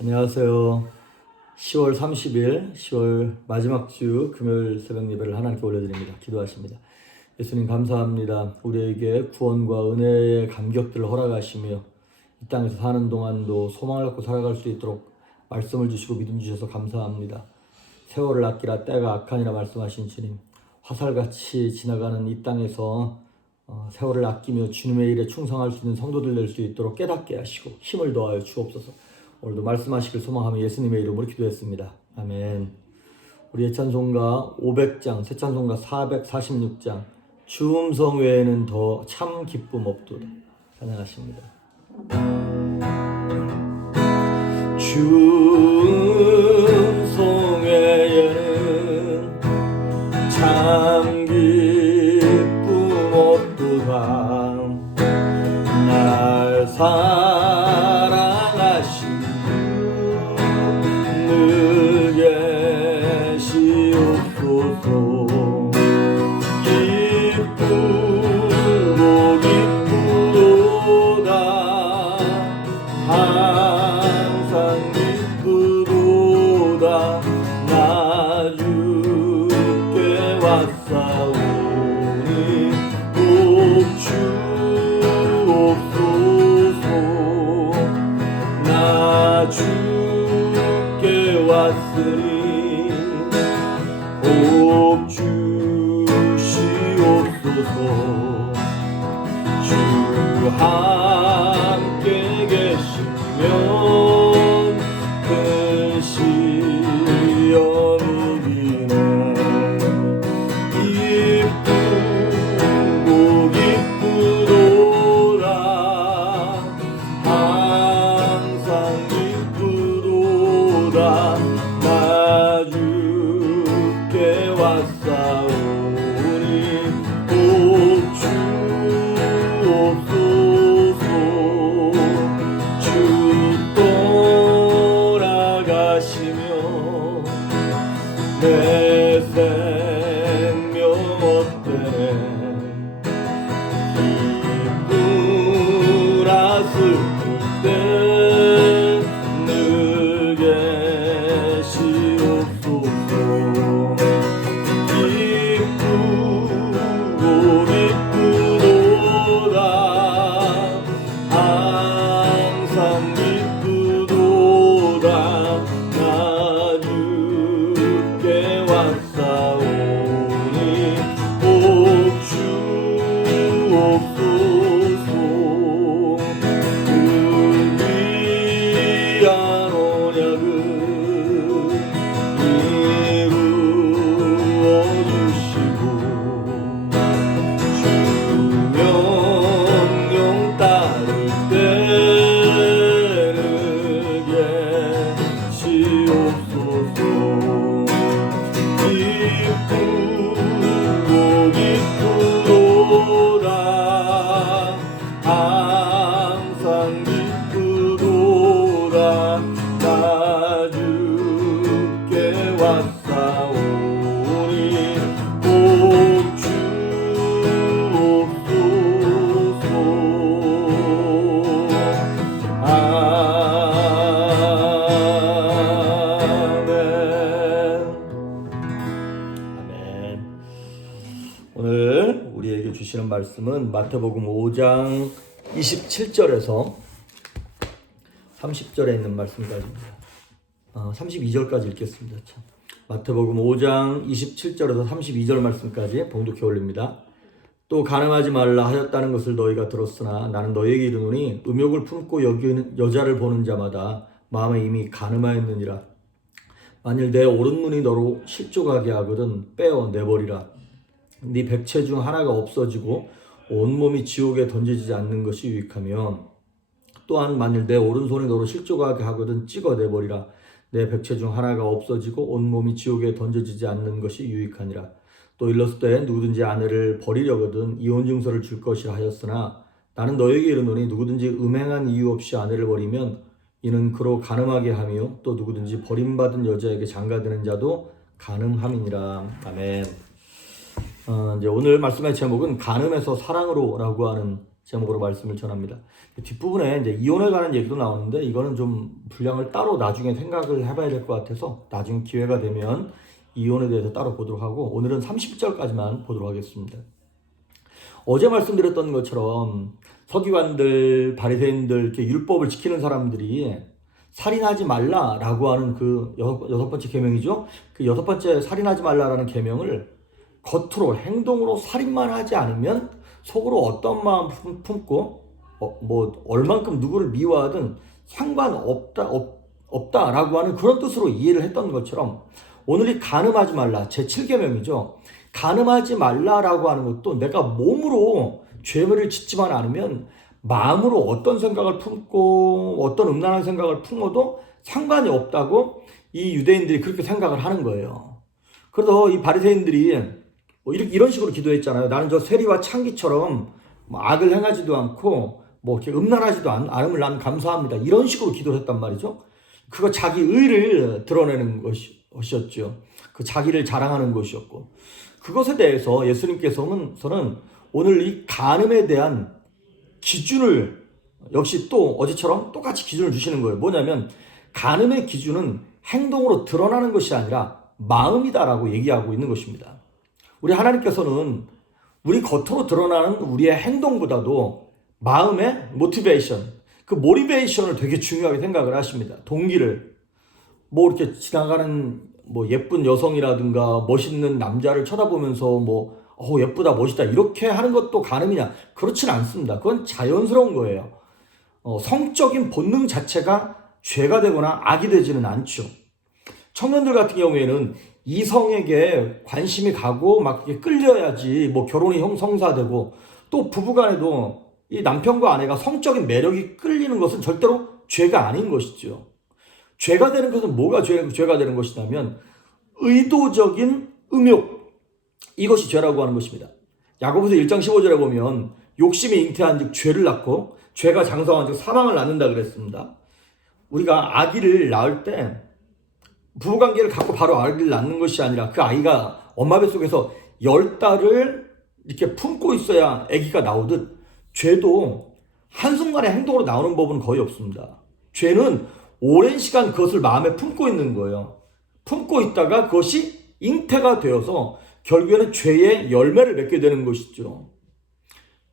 안녕하세요. 10월 30일, 10월 마지막 주 금요일 새벽 예배를 하나님께 올려드립니다. 기도하십니다. 예수님 감사합니다. 우리에게 구원과 은혜의 감격들을 허락하시며 이 땅에서 사는 동안도 소망을 갖고 살아갈 수 있도록 말씀을 주시고 믿음 주셔서 감사합니다. 세월을 아끼라 때가 악하니라 말씀하신 주님, 화살같이 지나가는 이 땅에서 세월을 아끼며 주님의 일에 충성할 수 있는 성도들 될 수 있도록 깨닫게 하시고 힘을 더하여 주옵소서. 오늘도 말씀하시길 소망하며 예수님의 이름으로 기도했습니다. 아멘. 우리의 찬송가 500장, 새 찬송가 446장, 주 음성 외에는 더 참 기쁨 없도다. 찬양하십니다. 주 음성 외에는 참 기쁨 없도다. 날 사랑하신 늘 계시옵소서. 기쁘고 기쁘도다. 항상 기쁘도다. 나 주께 왔사오니 꼭 주옵소서. 나 주께 왔으니 꼭 주시옵소서. 주 함께 계시면 큰 시험이 이기네. 기쁘고 기쁘도다. 항상 기쁘도다. 나 주께 왔사오니 꼭 주옵소서. 주 떠나가시며 내 생명 어때네. 기쁘라 슬플 때 늘 계시옵소서. 기쁘고 기쁘도다. 항상 기쁘도다. 나 주께 왔사오니 꼭 주옵소서. 그 귀한 언약을 이루어주시고 주 명령 따를 때는 계시옵소서. 기쁘고 기쁘도다. 항상 기쁘도다. 나 주께 왔사오니 꼭 주옵소서. 아멘. 오늘 우리에게 주시는 말씀은 마태복음 5장 27절에서 30절에 있는 말씀까지입니다. 32절까지 읽겠습니다. 참. 마태복음 5장 27절에서 32절 말씀까지 봉독해 올립니다. 또 간음하지 말라 하였다는 것을 너희가 들었으나 나는 너희에게 이르노니 음욕을 품고 여기는 여자를 보는 자마다 마음에 이미 간음하였느니라. 만일 내 오른 눈이 너로 실족하게 하거든 빼어 내버리라. 네 백체 중 하나가 없어지고 온몸이 지옥에 던져지지 않는 것이 유익하며, 또한 만일 내 오른손이 너로 실족하게 하거든 찍어 내버리라. 내 백체 중 하나가 없어지고 온몸이 지옥에 던져지지 않는 것이 유익하니라. 또 일렀을 때 누구든지 아내를 버리려거든 이혼 증서를 줄 것이라 하였으나 나는 너에게 이르노니 누구든지 음행한 이유 없이 아내를 버리면 이는 그로 간음하게 하며 또 누구든지 버림받은 여자에게 장가드는 자도 간음함이니라. 아멘. 이제 오늘 말씀의 제목은 간음에서 사랑으로라고 하는 제목으로 말씀을 전합니다. 뒷부분에 이제 이혼에 관한 얘기도 나오는데 이거는 좀 분량을 따로 나중에 생각을 해봐야 될 것 같아서 나중에 기회가 되면 이혼에 대해서 따로 보도록 하고 오늘은 30절까지만 보도록 하겠습니다. 어제 말씀드렸던 것처럼 서기관들, 바리새인들, 이렇게 율법을 지키는 사람들이 살인하지 말라라고 하는 그 여섯 번째 계명이죠. 그 여섯 번째 살인하지 말라라는 계명을 겉으로 행동으로 살인만 하지 않으면 속으로 어떤 마음 품고 얼만큼 누구를 미워하든 상관없다라고 하는 그런 뜻으로 이해를 했던 것처럼 오늘 이 간음하지 말라 제7계명이죠. 간음하지 말라라고 하는 것도 내가 몸으로 죄를 짓지만 않으면 마음으로 어떤 생각을 품고 어떤 음란한 생각을 품어도 상관이 없다고 이 유대인들이 그렇게 생각을 하는 거예요. 그래서 이 바리새인들이 이런 식으로 기도했잖아요. 나는 저 세리와 창기처럼 악을 행하지도 않고 이렇게 음란하지도 않음을 나는 감사합니다. 이런 식으로 기도를 했단 말이죠. 그거 자기 의를 드러내는 것이었죠. 그 자기를 자랑하는 것이었고 그것에 대해서 예수님께서는 오늘 이 간음에 대한 기준을 역시 또 어제처럼 똑같이 기준을 주시는 거예요. 뭐냐면 간음의 기준은 행동으로 드러나는 것이 아니라 마음이다라고 얘기하고 있는 것입니다. 우리 하나님께서는 우리 겉으로 드러나는 우리의 행동보다도 마음의 모티베이션, 그 모티베이션을 되게 중요하게 생각을 하십니다. 동기를 이렇게 지나가는 예쁜 여성이라든가 멋있는 남자를 쳐다보면서 예쁘다 멋있다 이렇게 하는 것도 간음이냐? 그렇진 않습니다. 그건 자연스러운 거예요. 성적인 본능 자체가 죄가 되거나 악이 되지는 않죠. 청년들 같은 경우에는 이성에게 관심이 가고 막 끌려야지 결혼이 성사되고 또 부부간에도 이 남편과 아내가 성적인 매력이 끌리는 것은 절대로 죄가 아닌 것이죠. 죄가 되는 것은 뭐가 죄가 되는 것이냐면 의도적인 음욕, 이것이 죄라고 하는 것입니다. 야고보서 1장 15절에 보면 욕심이 잉태한 즉 죄를 낳고 죄가 장성한 즉 사망을 낳는다 그랬습니다. 우리가 아기를 낳을 때 부부관계를 갖고 바로 아기를 낳는 것이 아니라 그 아이가 엄마 뱃속에서 10달을 이렇게 품고 있어야 아기가 나오듯 죄도 한순간에 행동으로 나오는 법은 거의 없습니다. 죄는 오랜 시간 그것을 마음에 품고 있는 거예요. 품고 있다가 그것이 잉태가 되어서 결국에는 죄의 열매를 맺게 되는 것이죠.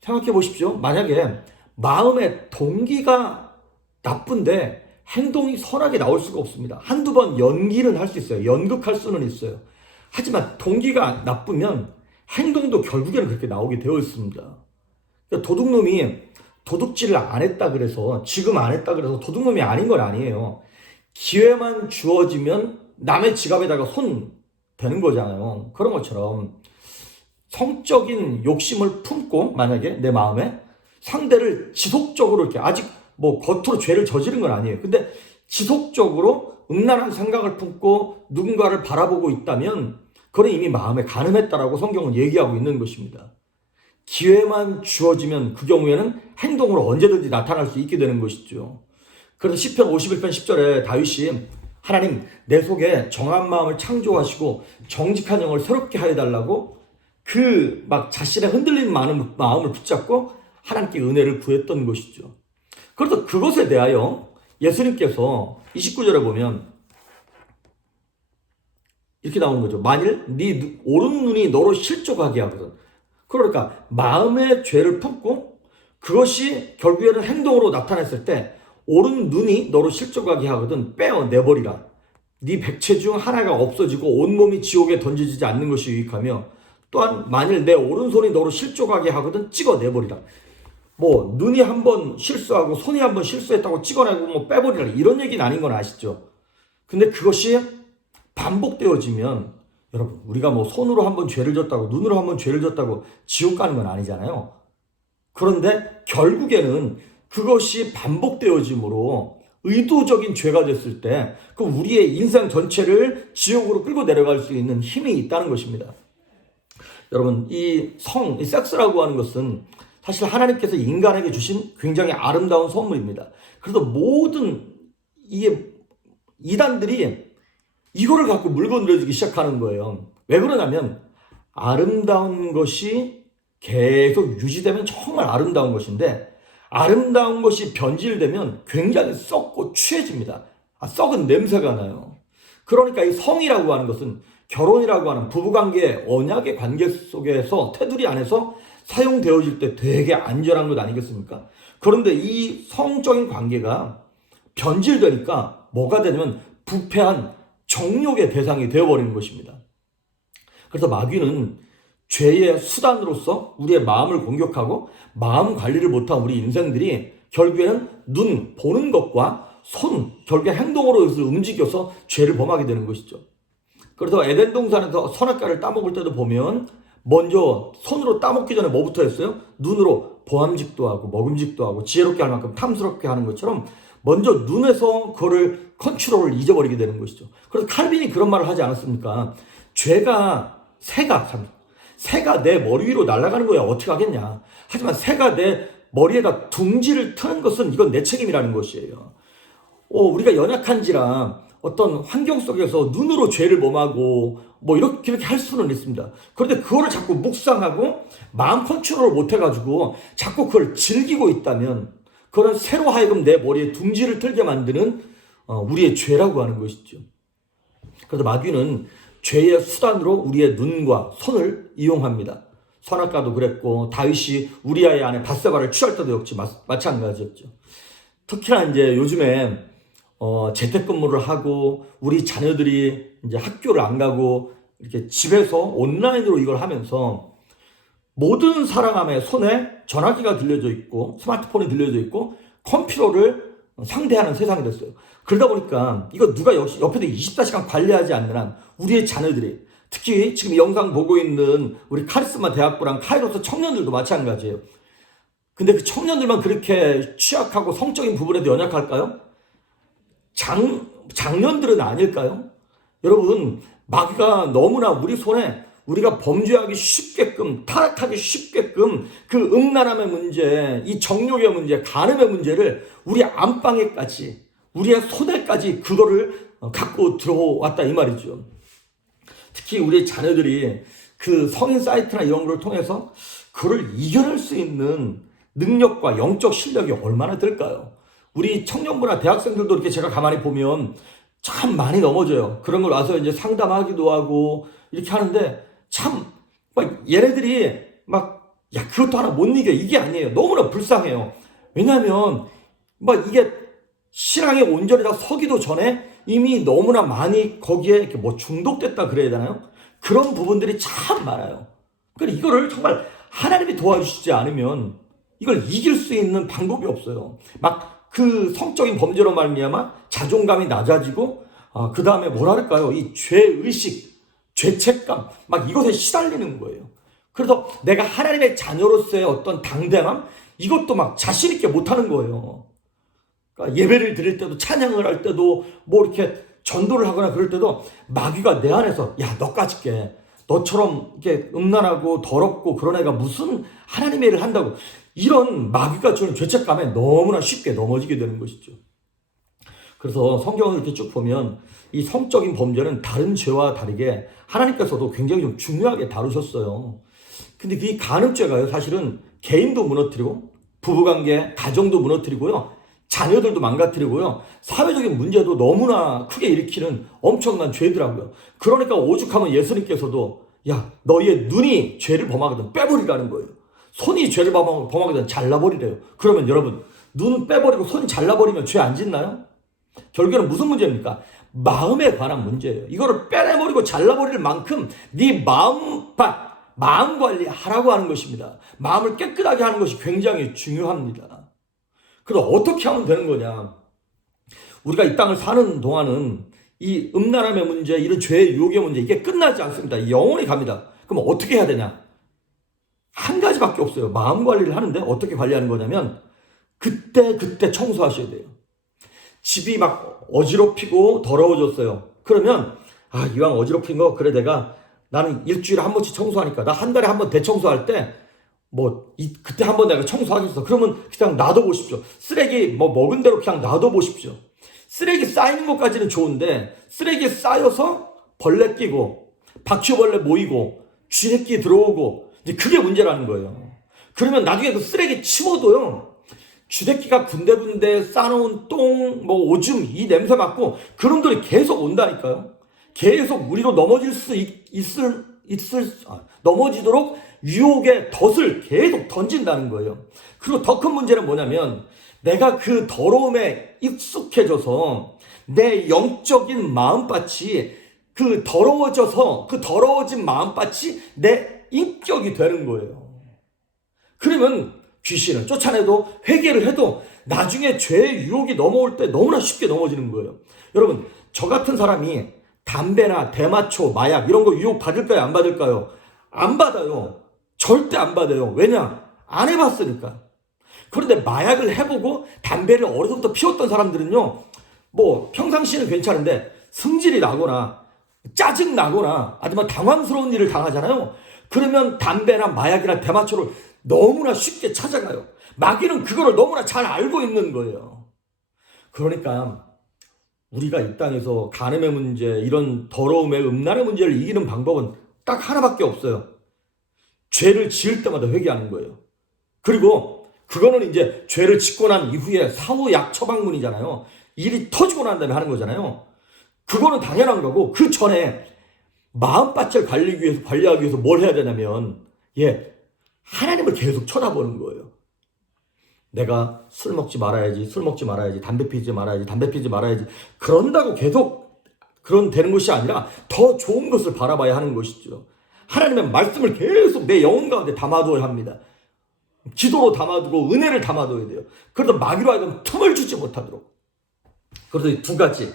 생각해 보십시오. 만약에 마음의 동기가 나쁜데 행동이 선하게 나올 수가 없습니다. 한두 번 연기는 할 수 있어요. 연극할 수는 있어요. 하지만 동기가 나쁘면 행동도 결국에는 그렇게 나오게 되어 있습니다. 그러니까 도둑놈이 도둑질을 안 했다 그래서 지금 안 했다 그래서 도둑놈이 아닌 건 아니에요. 기회만 주어지면 남의 지갑에다가 손 되는 거잖아요. 그런 것처럼 성적인 욕심을 품고 만약에 내 마음에 상대를 지속적으로 이렇게 아직 겉으로 죄를 저지른 건 아니에요. 근데 지속적으로 음란한 생각을 품고 누군가를 바라보고 있다면 그건 이미 마음에 간음했다라고 성경은 얘기하고 있는 것입니다. 기회만 주어지면 그 경우에는 행동으로 언제든지 나타날 수 있게 되는 것이죠. 그래서 시편 51편 10절에 다윗이 하나님 내 속에 정한 마음을 창조하시고 정직한 영을 새롭게 하여 달라고 자신의 흔들린 마음을 붙잡고 하나님께 은혜를 구했던 것이죠. 그래서 그것에 대하여 예수님께서 29절에 보면 이렇게 나오는 거죠. 만일 네 오른 눈이 너로 실족하게 하거든. 그러니까 마음의 죄를 품고 그것이 결국에는 행동으로 나타났을 때 오른 눈이 너로 실족하게 하거든 빼어내버리라. 네 백체 중 하나가 없어지고 온몸이 지옥에 던져지지 않는 것이 유익하며 또한 만일 내 오른손이 너로 실족하게 하거든 찍어내버리라. 눈이 한번 실수하고 손이 한번 실수했다고 찍어내고 빼버리라 이런 얘기는 아닌 건 아시죠? 근데 그것이 반복되어지면 여러분 우리가 손으로 한번 죄를 졌다고 눈으로 한번 죄를 졌다고 지옥 가는 건 아니잖아요. 그런데 결국에는 그것이 반복되어짐으로 의도적인 죄가 됐을 때 그 우리의 인생 전체를 지옥으로 끌고 내려갈 수 있는 힘이 있다는 것입니다. 여러분 이 섹스라고 하는 것은 사실 하나님께서 인간에게 주신 굉장히 아름다운 선물입니다. 그래서 모든 이단들이 이거를 갖고 물건들어지기 시작하는 거예요. 왜 그러냐면 아름다운 것이 계속 유지되면 정말 아름다운 것인데, 아름다운 것이 변질되면 굉장히 썩고 취해집니다. 썩은 냄새가 나요. 그러니까 이 성이라고 하는 것은 결혼이라고 하는 부부관계의 언약의 관계 속에서, 테두리 안에서 사용되어질 때 되게 안전한 것 아니겠습니까? 그런데 이 성적인 관계가 변질되니까 뭐가 되냐면 부패한 정욕의 대상이 되어버리는 것입니다. 그래서 마귀는 죄의 수단으로서 우리의 마음을 공격하고 마음 관리를 못한 우리 인생들이 결국에는 눈, 보는 것과 손, 결국에 행동으로 움직여서 죄를 범하게 되는 것이죠. 그래서 에덴 동산에서 선악과를 따먹을 때도 보면 먼저 손으로 따먹기 전에 뭐부터 했어요? 눈으로 보암직도 하고 먹음직도 하고 지혜롭게 할 만큼 탐스럽게 하는 것처럼 먼저 눈에서 그거를 컨트롤을 잊어버리게 되는 것이죠. 그래서 칼빈이 그런 말을 하지 않았습니까? 새가 내 머리 위로 날아가는 거야 어떻게 하겠냐. 하지만 새가 내 머리에다 둥지를 트는 것은 이건 내 책임이라는 것이에요. 우리가 연약한지라 어떤 환경 속에서 눈으로 죄를 범하고 뭐 이렇게 할 수는 있습니다. 그런데 그거를 자꾸 묵상하고 마음 컨트롤을 못 해가지고 자꾸 그걸 즐기고 있다면 그런 새로 하여금 내 머리에 둥지를 틀게 만드는 우리의 죄라고 하는 것이죠. 그래서 마귀는 죄의 수단으로 우리의 눈과 손을 이용합니다. 선악과도 그랬고 다윗이 우리아의 아내 밧세바를 취할 때도 역시 마찬가지였죠. 특히나 이제 요즘에 재택근무를 하고 우리 자녀들이 이제 학교를 안 가고 이렇게 집에서 온라인으로 이걸 하면서 모든 사람의 손에 전화기가 들려져 있고 스마트폰이 들려져 있고 컴퓨터를 상대하는 세상이 됐어요. 그러다 보니까 이거 누가 옆에서 24시간 관리하지 않는 한 우리의 자녀들이, 특히 지금 영상 보고 있는 우리 카리스마 대학부랑 카이로스 청년들도 마찬가지예요. 근데 그 청년들만 그렇게 취약하고 성적인 부분에도 연약할까요? 장년들은 아닐까요? 여러분, 마귀가 너무나 우리 손에 우리가 범죄하기 쉽게끔, 타락하기 쉽게끔 그 음란함의 문제, 이 정욕의 문제, 간음의 문제를 우리 안방에까지, 우리의 손에까지 그거를 갖고 들어왔다 이 말이죠. 특히 우리 자녀들이 그 성인 사이트나 이런 걸 통해서 그걸 이겨낼 수 있는 능력과 영적 실력이 얼마나 될까요? 우리 청년부나 대학생들도 이렇게 제가 가만히 보면 참 많이 넘어져요. 그런 걸 와서 이제 상담하기도 하고 이렇게 하는데 참 막 얘네들이 막 그것도 하나 못 이겨 이게 아니에요. 너무나 불쌍해요. 왜냐하면 막 이게 신앙의 온전에다 서기도 전에 이미 너무나 많이 거기에 이렇게 뭐 중독됐다 그래야 되나요? 그런 부분들이 참 많아요. 그러니까 이거를 정말 하나님이 도와주시지 않으면 이걸 이길 수 있는 방법이 없어요. 막 그 성적인 범죄로 말미암아 자존감이 낮아지고 그 다음에 뭐랄까요? 이 죄의식, 죄책감 막 이것에 시달리는 거예요. 그래서 내가 하나님의 자녀로서의 어떤 당당함 이것도 막 자신 있게 못하는 거예요. 그러니까 예배를 드릴 때도 찬양을 할 때도 뭐 이렇게 전도를 하거나 그럴 때도 마귀가 내 안에서 야 너까짓 게 너처럼 이렇게 음란하고 더럽고 그런 애가 무슨 하나님의 일을 한다고 이런 마귀가 주는 죄책감에 너무나 쉽게 넘어지게 되는 것이죠. 그래서 성경을 이렇게 쭉 보면 이 성적인 범죄는 다른 죄와 다르게 하나님께서도 굉장히 좀 중요하게 다루셨어요. 근데 이 간음죄가요 사실은 개인도 무너뜨리고 부부관계, 가정도 무너뜨리고요. 자녀들도 망가뜨리고요. 사회적인 문제도 너무나 크게 일으키는 엄청난 죄더라고요. 그러니까 오죽하면 예수님께서도 야 너희의 눈이 죄를 범하거든 빼버리라는 거예요. 손이 죄를 범하거든 잘라버리래요. 그러면 여러분 눈 빼버리고 손 잘라버리면 죄 안 짓나요? 결국에는 무슨 문제입니까? 마음에 관한 문제예요. 이거를 빼내버리고 잘라버릴 만큼 네 마음 관리하라고 하는 것입니다. 마음을 깨끗하게 하는 것이 굉장히 중요합니다. 그럼 어떻게 하면 되는 거냐? 우리가 이 땅을 사는 동안은 이 음란함의 문제, 이런 죄의 유혹의 문제 이게 끝나지 않습니다. 영원히 갑니다. 그럼 어떻게 해야 되냐? 한 가지밖에 없어요. 마음 관리를 하는데 어떻게 관리하는 거냐면 그때 청소하셔야 돼요. 집이 막 어지럽히고 더러워졌어요. 그러면 이왕 어지럽힌 거 그래 나는 일주일에 한 번씩 청소하니까 나 한 달에 한 번 대청소할 때 그때 한 번 내가 청소하겠어. 그러면 그냥 놔둬보십시오. 쓰레기 먹은 대로 그냥 놔둬보십시오. 쓰레기 쌓이는 것까지는 좋은데 쓰레기 쌓여서 벌레 끼고 바퀴벌레 모이고 쥐새끼 들어오고 이제 그게 문제라는 거예요. 그러면 나중에 그 쓰레기 치워도요, 쥐새끼가 군데군데 싸놓은 똥, 뭐 오줌, 이 냄새 맡고 그놈들이 계속 온다니까요. 계속 우리로 넘어질 수 넘어지도록 유혹의 덫을 계속 던진다는 거예요. 그리고 더 큰 문제는 뭐냐면, 내가 그 더러움에 익숙해져서 내 영적인 마음밭이 그 더러워진 마음밭이 내 인격이 되는 거예요. 그러면 귀신을 쫓아내도 회개를 해도 나중에 죄의 유혹이 넘어올 때 너무나 쉽게 넘어지는 거예요. 여러분, 저 같은 사람이 담배나 대마초, 마약 이런 거 유혹 받을까요? 안 받을까요? 안 받아요. 절대 안 받아요. 왜냐? 안 해봤으니까. 그런데 마약을 해보고 담배를 어려서부터 피웠던 사람들은요, 뭐 평상시에는 괜찮은데 승질이 나거나 짜증 나거나 아니면 당황스러운 일을 당하잖아요. 그러면 담배나 마약이나 대마초를 너무나 쉽게 찾아가요. 마귀는 그거를 너무나 잘 알고 있는 거예요. 그러니까 우리가 이 땅에서 간음의 문제, 이런 더러움의 음란의 문제를 이기는 방법은 딱 하나밖에 없어요. 죄를 지을 때마다 회개하는 거예요. 그리고 그거는 이제 죄를 짓고 난 이후에 사후 약 처방문이잖아요. 일이 터지고 난 다음에 하는 거잖아요. 그거는 당연한 거고, 그 전에 마음밭을 관리하기 위해서 뭘 해야 되냐면, 하나님을 계속 쳐다보는 거예요. 내가 술 먹지 말아야지, 담배 피지 말아야지. 그런다고 계속 되는 것이 아니라 더 좋은 것을 바라봐야 하는 것이죠. 하나님의 말씀을 계속 내 영혼 가운데 담아둬야 합니다. 기도로 담아두고 은혜를 담아둬야 돼요. 그래도 마귀로 하여금 틈을 주지 못하도록. 그래서 이 두 가지,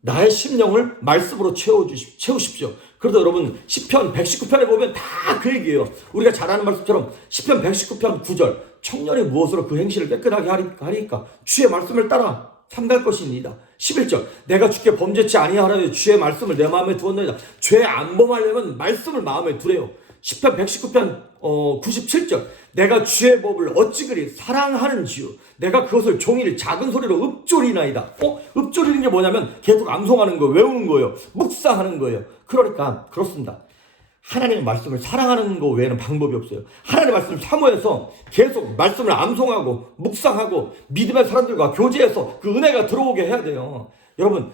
나의 심령을 말씀으로 채우십시오. 그래서 여러분, 시편 119편에 보면 다 그 얘기예요. 우리가 잘 아는 말씀처럼 시편 119편 9절, 청년이 무엇으로 그 행실을 깨끗하게 하리까? 주의 말씀을 따라 삼갈 것이니이다. 11절, 내가 주께 범죄치 아니하라되 주의 말씀을 내 마음에 두었나이다. 죄 안 범하려면 말씀을 마음에 두래요. 시편 119편 97절, 내가 주의 법을 어찌 그리 사랑하는지요. 내가 그것을 종일 작은 소리로 읊조리나이다. 읊조리는 게 뭐냐면 계속 암송하는 거예요. 외우는 거예요. 묵상하는 거예요. 그러니까 그렇습니다. 하나님의 말씀을 사랑하는 거 외에는 방법이 없어요. 하나님의 말씀을 사모해서 계속 말씀을 암송하고 묵상하고 믿음의 사람들과 교제해서 그 은혜가 들어오게 해야 돼요. 여러분,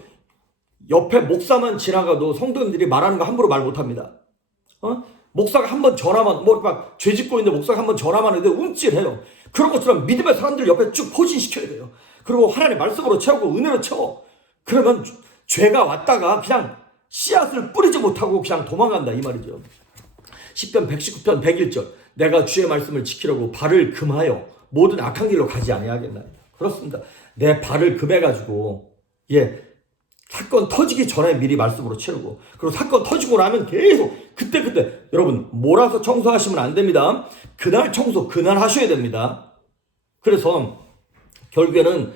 옆에 목사만 지나가도 성도님들이 말하는 거 함부로 말 못합니다. 목사가 한번 전화만, 죄 짓고 있는데 목사가 한번 전화만 해도 움찔해요. 그런 것처럼 믿음의 사람들 옆에 쭉 포진시켜야 돼요. 그리고 하나님의 말씀으로 채우고 은혜로 채워. 그러면 죄가 왔다가 그냥 씨앗을 뿌리지 못하고 그냥 도망간다, 이 말이죠. 시편 119편 101절, 내가 주의 말씀을 지키려고 발을 금하여 모든 악한 길로 가지 아니하겠나이다. 그렇습니다. 내 발을 금해가지고 사건 터지기 전에 미리 말씀으로 채우고, 그리고 사건 터지고 나면 계속 그때 여러분, 몰아서 청소하시면 안 됩니다. 그날 청소 그날 하셔야 됩니다. 그래서 결국에는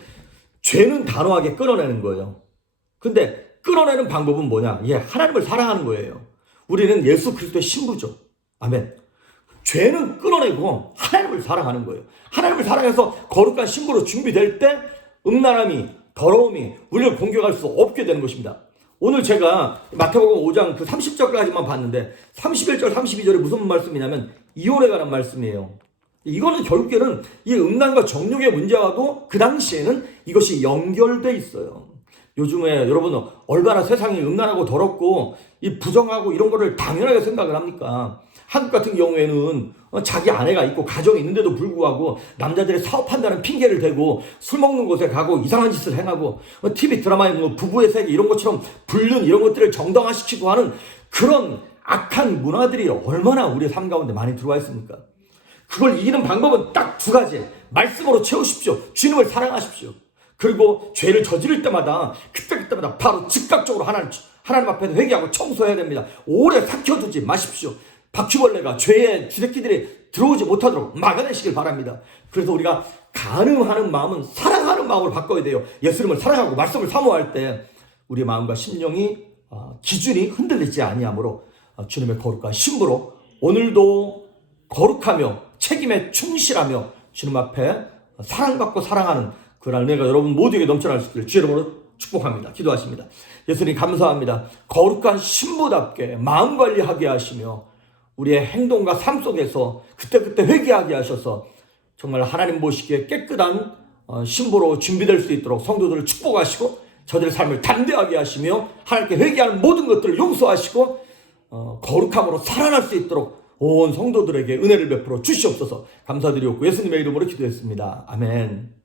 죄는 단호하게 끊어내는 거예요. 근데 끊어내는 방법은 뭐냐? 하나님을 사랑하는 거예요. 우리는 예수 그리스도의 신부죠. 아멘. 죄는 끊어내고 하나님을 사랑하는 거예요. 하나님을 사랑해서 거룩한 신부로 준비될 때 음란함이, 더러움이 우리를 공격할 수 없게 되는 것입니다. 오늘 제가 마태복음 5장 그 30절까지만 봤는데 31절 32절에 무슨 말씀이냐면 이혼에 관한 말씀이에요. 이거는 결국에는 이 음란과 정욕의 문제와도 그 당시에는 이것이 연결돼 있어요. 요즘에 여러분 얼마나 세상이 음란하고 더럽고 이 부정하고 이런 거를 당연하게 생각을 합니까? 한국 같은 경우에는 자기 아내가 있고 가정이 있는데도 불구하고 남자들이 사업한다는 핑계를 대고 술 먹는 곳에 가고 이상한 짓을 행하고 TV 드라마에 뭐 부부의 세계 이런 것처럼 불륜 이런 것들을 정당화시키고 하는 그런 악한 문화들이 얼마나 우리의 삶 가운데 많이 들어와 있습니까? 그걸 이기는 방법은 딱 두 가지. 말씀으로 채우십시오. 주님을 사랑하십시오. 그리고 죄를 저지를 때마다 그때마다 바로 즉각적으로 하나님 앞에서 회개하고 청소해야 됩니다. 오래 삭혀두지 마십시오. 바퀴벌레가 죄의 쥐새끼들이 들어오지 못하도록 막아내시길 바랍니다. 그래서 우리가 간음하는 마음은 사랑하는 마음으로 바꿔야 돼요. 예수님을 사랑하고 말씀을 사모할 때 우리 마음과 심령이 기준이 흔들리지 아니하므로 주님의 거룩한 신부로 오늘도 거룩하며 책임에 충실하며 주님 앞에 사랑받고 사랑하는 그날 내가 여러분 모두에게 넘쳐날 수 있기를 주의 이름으로 축복합니다. 기도하십니다. 예수님 감사합니다. 거룩한 신부답게 마음 관리하게 하시며 우리의 행동과 삶 속에서 그때그때 회개하게 하셔서 정말 하나님 보시기에 깨끗한 신부로 준비될 수 있도록 성도들을 축복하시고 저들의 삶을 담대하게 하시며 하나님께 회개하는 모든 것들을 용서하시고 거룩함으로 살아날 수 있도록 온 성도들에게 은혜를 베풀어 주시옵소서. 감사드리옵고 예수님의 이름으로 기도했습니다. 아멘.